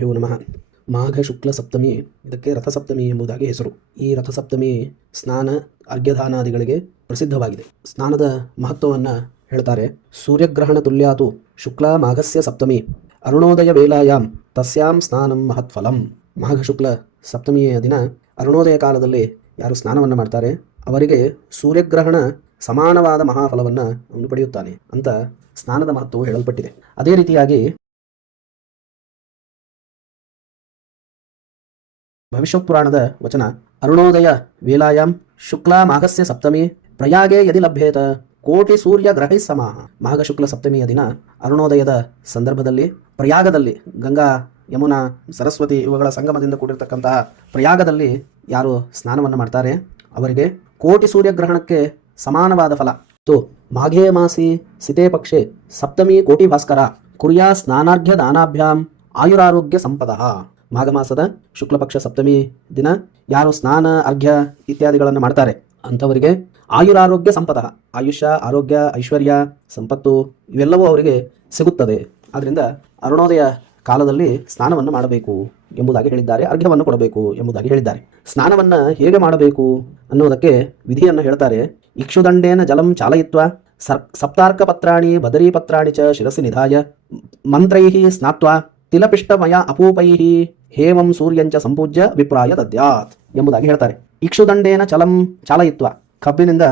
ಗುರುಭ್ಯೋ ನಮಃ. ಮಾಘ ಶುಕ್ಲ ಸಪ್ತಮಿ, ಇದಕ್ಕೆ ರಥಸಪ್ತಮಿ ಎಂಬುದಾಗಿ ಹೆಸರು. ಈ ರಥಸಪ್ತಮಿ ಸ್ನಾನ ಅರ್ಘ್ಯದಾನಾದಿಗಳಿಗೆ ಪ್ರಸಿದ್ಧವಾಗಿದೆ. ಸ್ನಾನದ ಮಹತ್ವವನ್ನು ಹೇಳ್ತಾರೆ. ಸೂರ್ಯಗ್ರಹಣ ತುಲ್ಯಾತು ಶುಕ್ಲ ಮಾಘಸ್ಯ ಸಪ್ತಮಿ, ಅರುಣೋದಯ ವೇಲಾಯಾಮ್ ತಸ್ಯಾಂ ಸ್ನಾನಂ ಮಹತ್ಫಲಂ. ಮಾಘ ಶುಕ್ಲ ಸಪ್ತಮಿಯ ದಿನ ಅರುಣೋದಯ ಕಾಲದಲ್ಲಿ ಯಾರು ಸ್ನಾನವನ್ನು ಮಾಡ್ತಾರೆ? ಅವರಿಗೆ ಸೂರ್ಯಗ್ರಹಣ ಸಮಾನವಾದ ಮಹಾಫಲವನ್ನು ಅವನು ಪಡೆಯುತ್ತಾನೆ ಅಂತ ಸ್ನಾನದ ಮಹತ್ವವು ಹೇಳಲ್ಪಟ್ಟಿದೆ. ಅದೇ ರೀತಿಯಾಗಿ ಭವಿಷ್ಯೋತ್ ಪುರಾಣದ ವಚನ, ಅರುಣೋದಯ ವೇಲಾಯಂ ಶುಕ್ಲ ಮಾಘಸ್ಯ ಸಪ್ತಮಿ ಪ್ರಯಾಗೆ ಯದಿ ಲಭ್ಯೇತ ಕೋಟಿ ಸೂರ್ಯ ಗ್ರಹೈ ಸಮಾಹ ಮಾಘ ಶುಕ್ಲ ಸಪ್ತಮಿಯ ದಿನ ಅರುಣೋದಯದ ಸಂದರ್ಭದಲ್ಲಿ, ಪ್ರಯಾಗದಲ್ಲಿ ಗಂಗಾ, ಯಮುನಾ, ಸರಸ್ವತಿ ಇವುಗಳ ಸಂಗಮದಿಂದ ಕೂಡಿರತಕ್ಕಂತಹ ಪ್ರಯಾಗದಲ್ಲಿ ಯಾರು ಸ್ನಾನವನ್ನು ಮಾಡ್ತಾರೆ? ಅವರಿಗೆ ಕೋಟಿ ಸೂರ್ಯಗ್ರಹಣಕ್ಕೆ ಸಮಾನವಾದ ಫಲ. ತು, ಮಾಘೇ ಮಾಸಿ ಸಿತೆ ಪಕ್ಷೆ ಸಪ್ತಮಿ ಕೋಟಿ ಭಾಸ್ಕರ ಕುರಿಯಾ ಸ್ನಾನಾರ್ಘ್ಯ ದಾನಾಭ್ಯಾಂ ಆಯುರಾರೋಗ್ಯ ಸಂಪದಃ. ಮಾಘ ಮಾಸದ ಶುಕ್ಲ ಪಕ್ಷ ಸಪ್ತಮಿ ದಿನ ಯಾರು ಸ್ನಾನ, ಅರ್ಘ್ಯ ಇತ್ಯಾದಿಗಳನ್ನು ಮಾಡ್ತಾರೆ, ಅಂಥವರಿಗೆ ಆಯುರಾರೋಗ್ಯ ಸಂಪದ, ಆಯುಷ್ಯ, ಆರೋಗ್ಯ, ಐಶ್ವರ್ಯ, ಸಂಪತ್ತು ಇವೆಲ್ಲವೂ ಅವರಿಗೆ ಸಿಗುತ್ತದೆ. ಆದ್ದರಿಂದ ಅರುಣೋದಯ ಕಾಲದಲ್ಲಿ ಸ್ನಾನವನ್ನು ಮಾಡಬೇಕು ಎಂಬುದಾಗಿ ಹೇಳಿದ್ದಾರೆ, ಅರ್ಘ್ಯವನ್ನು ಕೊಡಬೇಕು ಎಂಬುದಾಗಿ ಹೇಳಿದ್ದಾರೆ. ಸ್ನಾನವನ್ನು ಹೇಗೆ ಮಾಡಬೇಕು ಅನ್ನೋದಕ್ಕೆ ವಿಧಿಯನ್ನು ಹೇಳ್ತಾರೆ, ಇಕ್ಷುದಂಡೇನ ಜಲಂ ಚಾಲಯಿತ್ವ ಸರ್ ಸಪ್ತಾರ್ಕ ಪತ್ರಾಣಿ, ಬದರಿ ಪತ್ರಾಣಿ ಚ ಶಿರಸಿ ನಿಧಾಯ, ಮಂತ್ರೈ ಸ್ನಾತ್ವ, ತಿಲಪಿಷ್ಟಮಯ ಅಪೂಪೈ ಹೇಮಂ ಸೂರ್ಯಂಚ ಸಂಪೂಜ್ಯ ವಿಪ್ರಾಯ ದದ್ಯಾತ್ ಎಂಬುದಾಗಿ ಹೇಳ್ತಾರೆ. ಇಕ್ಷುದಂಡೇನ ಚಲಂ ಚಾಲಯಿತ್ವ. ಕಬ್ಬಿನಿಂದ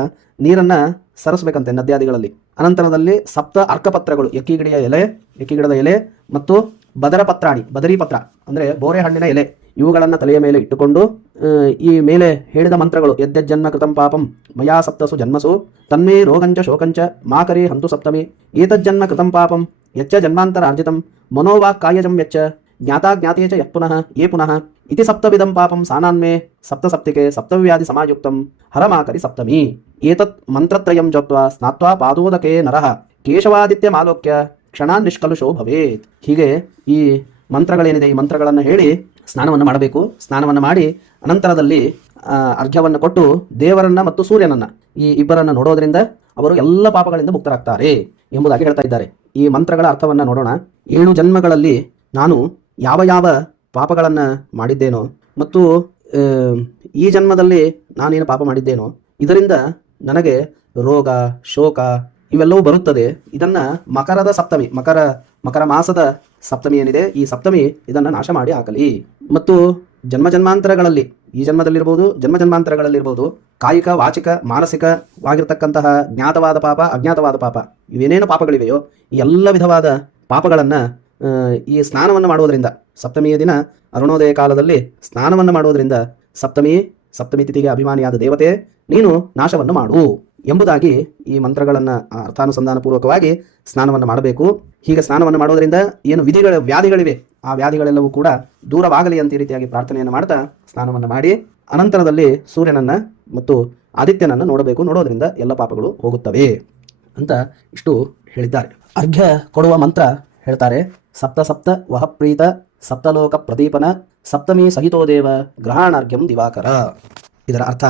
ನೀರನ್ನ ಸರಸಬೇಕಂತೆ ನದ್ಯಾದಿಗಳಲ್ಲಿ. ಅನಂತರದಲ್ಲಿ ಸಪ್ತ ಅರ್ಕಪತ್ರಗಳು ಎಕ್ಕಿಗಿಡಿಯ ಎಲೆ ಎಕ್ಕಿಗಿಡದ ಎಲೆ ಮತ್ತು ಬದರ ಪತ್ರಾಣಿ ಬದರಿ ಪತ್ರ ಅಂದರೆ ಬೋರೆ ಹಣ್ಣಿನ ಎಲೆ. ಇವುಗಳನ್ನು ತಲೆಯ ಮೇಲೆ ಇಟ್ಟುಕೊಂಡು ಈ ಮೇಲೆ ಹೇಳಿದ ಮಂತ್ರಗಳು, ಯದ್ಯಜ್ಜನ್ನ ಕೃತಂ ಪಾಪಂ, ಮಯಾ ಸಪ್ತಸು ಜನ್ಮಸು, ತನ್ಮೇ ರೋಗಂಚ ಶೋಕಂಚ ಮಾಕರಿ ಹಂತು ಸಪ್ತಮಿ ಏತಜ್ಜನ್ಮ ಕೃತಂ ಪಾಪಂ, ಯಚ್ಚ ಜನ್ಮಾಂತರಾರ್ಜಿತಂ ಮನೋವಾಕ್ ಕಾಯಜಂ ಯಚ್ಚ. ಯತ್ ಪುನಃ, ಯೇ ಪುನಃ ಇತಿ ಸಪ್ತವಿಧಂ ಪಾಪಂ ಸಾನಾನ್ಮೇ ಸಪ್ತಸಪ್ತಿಕೆ ಸಪ್ತವ್ಯಾಧಿ ಸಮಾಯುಕ್ತಂ ಹರಮಾಕರಿ ಸಪ್ತಮಿ. ಏತತ್ ಮಂತ್ರತ್ರಯಂ ಜಪ್ತ್ವಾ ಸ್ನಾತ್ವಾ ಪಾದೋದಕೆ ನರಃ. ಕೇಶವಾದಿತ್ಯಮಾಲೋಕ್ಯ ಕ್ಷಣಾನ್ ನಿಷ್ಕಲುಷೋ ಭವೇತ್. ಹೀಗೆ ಈ ಮಂತ್ರಗಳೇನಿದೆ, ಈ ಮಂತ್ರಗಳನ್ನು ಹೇಳಿ ಸ್ನಾನವನ್ನು ಮಾಡಬೇಕು. ಸ್ನಾನವನ್ನು ಮಾಡಿ ಅನಂತರದಲ್ಲಿ ಅರ್ಘ್ಯವನ್ನು ಕೊಟ್ಟು ದೇವರನ್ನ ಮತ್ತು ಸೂರ್ಯನನ್ನ ಈ ಇಬ್ಬರನ್ನ ನೋಡೋದ್ರಿಂದ ಅವರು ಎಲ್ಲ ಪಾಪಗಳಿಂದ ಮುಕ್ತರಾಗ್ತಾರೆ ಎಂಬುದಾಗಿ ಹೇಳ್ತಾ ಇದ್ದಾರೆ. ಈ ಮಂತ್ರಗಳ ಅರ್ಥವನ್ನು ನೋಡೋಣ. ಏಳು ಜನ್ಮಗಳಲ್ಲಿ ನಾನು ಯಾವ ಯಾವ ಪಾಪಗಳನ್ನು ಮಾಡಿದ್ದೇನೋ ಮತ್ತು ಈ ಜನ್ಮದಲ್ಲಿ ನಾನೇನು ಪಾಪ ಮಾಡಿದ್ದೇನೋ ಇದರಿಂದ ನನಗೆ ರೋಗ, ಶೋಕ ಇವೆಲ್ಲವೂ ಬರುತ್ತದೆ. ಇದನ್ನ ಮಕರದ ಸಪ್ತಮಿ, ಮಕರ ಮಕರ ಮಾಸದ ಸಪ್ತಮಿ ಏನಿದೆ, ಈ ಸಪ್ತಮಿ ಇದನ್ನ ನಾಶ ಮಾಡಿ ಹಾಕಲಿ. ಮತ್ತು ಜನ್ಮ ಜನ್ಮಾಂತರಗಳಲ್ಲಿ, ಈ ಜನ್ಮದಲ್ಲಿರ್ಬೋದು, ಜನ್ಮ ಜನ್ಮಾಂತರಗಳಲ್ಲಿರ್ಬೋದು, ಕಾಯಿಕ, ವಾಚಿಕ ಮಾನಸಿಕವಾಗಿರ್ತಕ್ಕಂತಹ ಜ್ಞಾತವಾದ ಪಾಪ, ಅಜ್ಞಾತವಾದ ಪಾಪ, ಇವೇನೇನು ಪಾಪಗಳಿವೆಯೋ ಎಲ್ಲ ವಿಧವಾದ ಪಾಪಗಳನ್ನು ಈ ಸ್ನಾನವನ್ನು ಮಾಡುವುದರಿಂದ ಸಪ್ತಮಿಯ ದಿನ, ಅರುಣೋದಯ ಕಾಲದಲ್ಲಿ ಸ್ನಾನವನ್ನು ಮಾಡುವುದರಿಂದ ಸಪ್ತಮಿ ಸಪ್ತಮಿ ತಿಥಿಗೆ ಅಭಿಮಾನಿಯಾದ ದೇವತೆ, ನೀನು ನಾಶವನ್ನು ಮಾಡು ಎಂಬುದಾಗಿ ಈ ಮಂತ್ರಗಳನ್ನು ಅರ್ಥಾನುಸಂಧಾನಪೂರ್ವಕವಾಗಿ ಸ್ನಾನವನ್ನು ಮಾಡಬೇಕು. ಹೀಗೆ ಸ್ನಾನವನ್ನು ಮಾಡುವುದರಿಂದ ಏನು ವಿಧಿಗಳ ವ್ಯಾಧಿಗಳಿವೆ, ಆ ವ್ಯಾಧಿಗಳೆಲ್ಲವೂ ಕೂಡ ದೂರವಾಗಲಿ ಅಂತ ಈ ರೀತಿಯಾಗಿ ಪ್ರಾರ್ಥನೆಯನ್ನು ಮಾಡ್ತಾ ಸ್ನಾನವನ್ನು ಮಾಡಿ, ಅನಂತರದಲ್ಲಿ ಸೂರ್ಯನನ್ನು ಮತ್ತು ಆದಿತ್ಯನನ್ನು ನೋಡಬೇಕು. ನೋಡೋದ್ರಿಂದ ಎಲ್ಲ ಪಾಪಗಳು ಹೋಗುತ್ತವೆ ಅಂತ ಇಷ್ಟು ಹೇಳಿದ್ದಾರೆ. ಅರ್ಘ್ಯ ಕೊಡುವ ಮಂತ್ರ ಹೇಳ್ತಾರೆ. ಸಪ್ತ ಸಪ್ತ ವಹಪ್ರೀತ, ಸಪ್ತಲೋಕ ಪ್ರದೀಪನ, ಸಪ್ತಮಿ ಸಹಿತೋ ದೇವ ಗ್ರಹಣಾರ್ಘ್ಯಂ ದಿವಾಕರ. ಇದರ ಅರ್ಥ,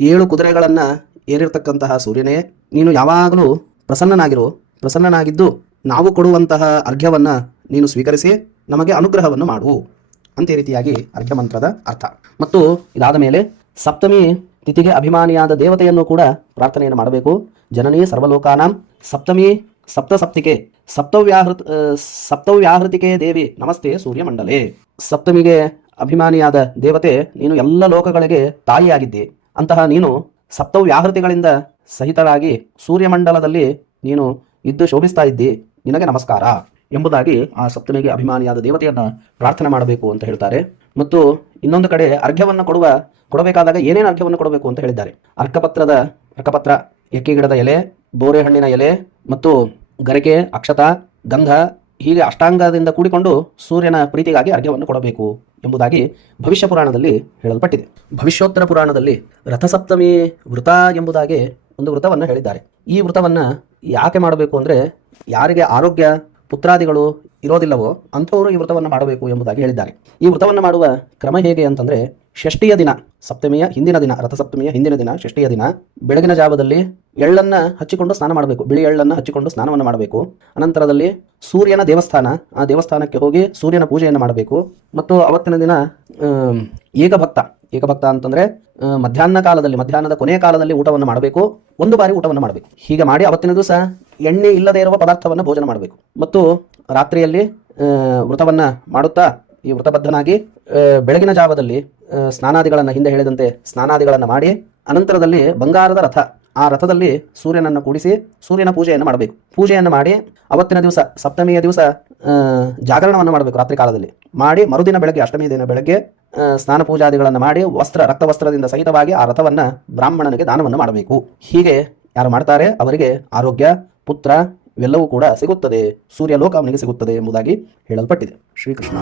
ಏಳು ಕುದುರೆಗಳನ್ನು ಏರಿರ್ತಕ್ಕಂತಹ ಸೂರ್ಯನೇ, ನೀನು ಯಾವಾಗಲೂ ಪ್ರಸನ್ನನಾಗಿರು. ಪ್ರಸನ್ನನಾಗಿದ್ದು ನಾವು ಕೊಡುವಂತಹ ಅರ್ಘ್ಯವನ್ನು ನೀನು ಸ್ವೀಕರಿಸಿ ನಮಗೆ ಅನುಗ್ರಹವನ್ನು ಮಾಡು. ಅಂತ ರೀತಿಯಾಗಿ ಅರ್ಘ್ಯ ಮಂತ್ರದ ಅರ್ಥ. ಮತ್ತು ಇದಾದ ಮೇಲೆ ಸಪ್ತಮಿ ತಿಥಿಗೆ ಅಭಿಮಾನಿಯಾದ ದೇವತೆಯನ್ನು ಕೂಡ ಪ್ರಾರ್ಥನೆಯನ್ನು ಮಾಡಬೇಕು. ಜನನೀ ಸರ್ವಲೋಕಾನಾಂ ಸಪ್ತಮಿ ಸಪ್ತಸಪ್ತಿಕೆ, ಸಪ್ತವ್ಯಾಹೃತ್ ಸಪ್ತವ್ಯಾಹೃತಿಕೆ ದೇವಿ, ನಮಸ್ತೆ ಸೂರ್ಯಮಂಡಲೆ. ಸಪ್ತಮಿಗೆ ಅಭಿಮಾನಿಯಾದ ದೇವತೆ, ನೀನು ಎಲ್ಲ ಲೋಕಗಳಿಗೆ ತಾಯಿಯಾಗಿದ್ದಿ. ಅಂತಹ ನೀನು ಸಪ್ತವ್ಯಾಹೃತಿಗಳಿಂದ ಸಹಿತರಾಗಿ ಸೂರ್ಯಮಂಡಲದಲ್ಲಿ ನೀನು ಇದ್ದು ಶೋಭಿಸ್ತಾ ಇದ್ದಿ. ನಿನಗೆ ನಮಸ್ಕಾರ ಎಂಬುದಾಗಿ ಆ ಸಪ್ತಮಿಗೆ ಅಭಿಮಾನಿಯಾದ ದೇವತೆಯನ್ನ ಪ್ರಾರ್ಥನೆ ಮಾಡಬೇಕು ಅಂತ ಹೇಳ್ತಾರೆ. ಮತ್ತು ಇನ್ನೊಂದು ಕಡೆ ಅರ್ಘ್ಯವನ್ನು ಕೊಡುವ, ಕೊಡಬೇಕಾದಾಗ ಏನೇನು ಅರ್ಘ್ಯವನ್ನು ಕೊಡಬೇಕು ಅಂತ ಹೇಳಿದ್ದಾರೆ. ಅರ್ಕಪತ್ರದ, ಅರ್ಕಪತ್ರ ಎಕ್ಕೆ ಗಿಡದ ಎಲೆ ಬೋರೆ ಹಣ್ಣಿನ ಎಲೆ ಮತ್ತು ಗರಿಕೆ, ಅಕ್ಷತ, ಗಂಧ ಹೀಗೆ ಅಷ್ಟಾಂಗದಿಂದ ಕೂಡಿಕೊಂಡು ಸೂರ್ಯನ ಪ್ರೀತಿಗಾಗಿ ಅರ್ಘ್ಯವನ್ನು ಕೊಡಬೇಕು ಎಂಬುದಾಗಿ ಭವಿಷ್ಯ ಪುರಾಣದಲ್ಲಿ ಹೇಳಲ್ಪಟ್ಟಿದೆ. ಭವಿಷ್ಯೋತ್ತರ ಪುರಾಣದಲ್ಲಿ ರಥಸಪ್ತಮಿ ವೃತ ಎಂಬುದಾಗಿ ಒಂದು ವೃತವನ್ನು ಹೇಳಿದ್ದಾರೆ. ಈ ವೃತವನ್ನು ಯಾಕೆ ಮಾಡಬೇಕು ಅಂದರೆ ಯಾರಿಗೆ ಆರೋಗ್ಯ ಪುತ್ರಾದಿಗಳು ಇರೋದಿಲ್ಲವೋ ಅಂಥವರು ಈ ವ್ರತವನ್ನು ಮಾಡಬೇಕು ಎಂಬುದಾಗಿ ಹೇಳಿದ್ದಾರೆ. ಈ ವ್ರತವನ್ನು ಮಾಡುವ ಕ್ರಮ ಹೇಗೆ ಅಂತಂದ್ರೆ, ಷಷ್ಠಿಯ ದಿನ, ಸಪ್ತಮಿಯ ಹಿಂದಿನ ದಿನ, ರಥಸಪ್ತಮಿಯ ಹಿಂದಿನ ದಿನ, ಷಷ್ಠಿಯ ದಿನ, ಬೆಳಗಿನ ಜಾವದಲ್ಲಿ ಎಳ್ಳನ್ನ ಹಚ್ಚಿಕೊಂಡು ಸ್ನಾನ ಮಾಡಬೇಕು, ಬಿಳಿ ಎಳ್ಳನ್ನು ಹಚ್ಚಿಕೊಂಡು ಸ್ನಾನವನ್ನು ಮಾಡಬೇಕು. ಅನಂತರದಲ್ಲಿ ಸೂರ್ಯನ ದೇವಸ್ಥಾನ, ಆ ದೇವಸ್ಥಾನಕ್ಕೆ ಹೋಗಿ ಸೂರ್ಯನ ಪೂಜೆಯನ್ನು ಮಾಡಬೇಕು. ಮತ್ತು ಅವತ್ತಿನ ದಿನ ಏಕಭಕ್ತ ಏಕಭಕ್ತ ಅಂತಂದ್ರೆ ಮಧ್ಯಾಹ್ನ ಕಾಲದಲ್ಲಿ, ಮಧ್ಯಾಹ್ನದ ಕೊನೆಯ ಕಾಲದಲ್ಲಿ ಊಟವನ್ನು ಮಾಡಬೇಕು. ಒಂದು ಬಾರಿ ಊಟವನ್ನು ಮಾಡಬೇಕು. ಹೀಗೆ ಮಾಡಿ ಅವತ್ತಿನ ದಿವಸ ಎಣ್ಣೆ ಇಲ್ಲದೇ ಇರುವ ಪದಾರ್ಥವನ್ನು ಭೋಜನ ಮಾಡಬೇಕು. ಮತ್ತು ರಾತ್ರಿಯಲ್ಲಿ ವ್ರತವನ್ನು ಮಾಡುತ್ತಾ ಈ ವ್ರತಬದ್ಧನಾಗಿ ಬೆಳಗಿನ ಜಾವದಲ್ಲಿ ಸ್ನಾನಾದಿಗಳನ್ನು ಹಿಂದೆ ಹೇಳಿದಂತೆ ಸ್ನಾನಾದಿಗಳನ್ನು ಮಾಡಿ, ಅನಂತರದಲ್ಲಿ ಬಂಗಾರದ ರಥ ಆ ರಥದಲ್ಲಿ ಸೂರ್ಯನನ್ನು ಕೂಡಿಸಿ ಸೂರ್ಯನ ಪೂಜೆಯನ್ನು ಮಾಡಬೇಕು. ಪೂಜೆಯನ್ನು ಮಾಡಿ ಅವತ್ತಿನ ದಿವಸ, ಸಪ್ತಮಿಯ ದಿವಸ ಜಾಗರಣವನ್ನು ಮಾಡಬೇಕು ರಾತ್ರಿ ಕಾಲದಲ್ಲಿ. ಮಾಡಿ ಮರುದಿನ ಬೆಳಗ್ಗೆ ಅಷ್ಟಮಿಯ ದಿನ ಬೆಳಗ್ಗೆ ಸ್ನಾನ ಪೂಜಾದಿಗಳನ್ನು ಮಾಡಿ ವಸ್ತ್ರ, ರಕ್ತ ವಸ್ತ್ರದಿಂದ ಸಹಿತವಾಗಿ ಆ ರಥವನ್ನು ಬ್ರಾಹ್ಮಣನಿಗೆ ದಾನವನ್ನು ಮಾಡಬೇಕು. ಹೀಗೆ ಯಾರು ಮಾಡ್ತಾರೆ? ಅವರಿಗೆ ಆರೋಗ್ಯ, ಪುತ್ರ ಇವೆಲ್ಲವೂ ಕೂಡ ಸಿಗುತ್ತದೆ. ಸೂರ್ಯ ಅವನಿಗೆ ಸಿಗುತ್ತದೆ ಎಂಬುದಾಗಿ ಹೇಳಲ್ಪಟ್ಟಿದೆ. ಶ್ರೀಕೃಷ್ಣ.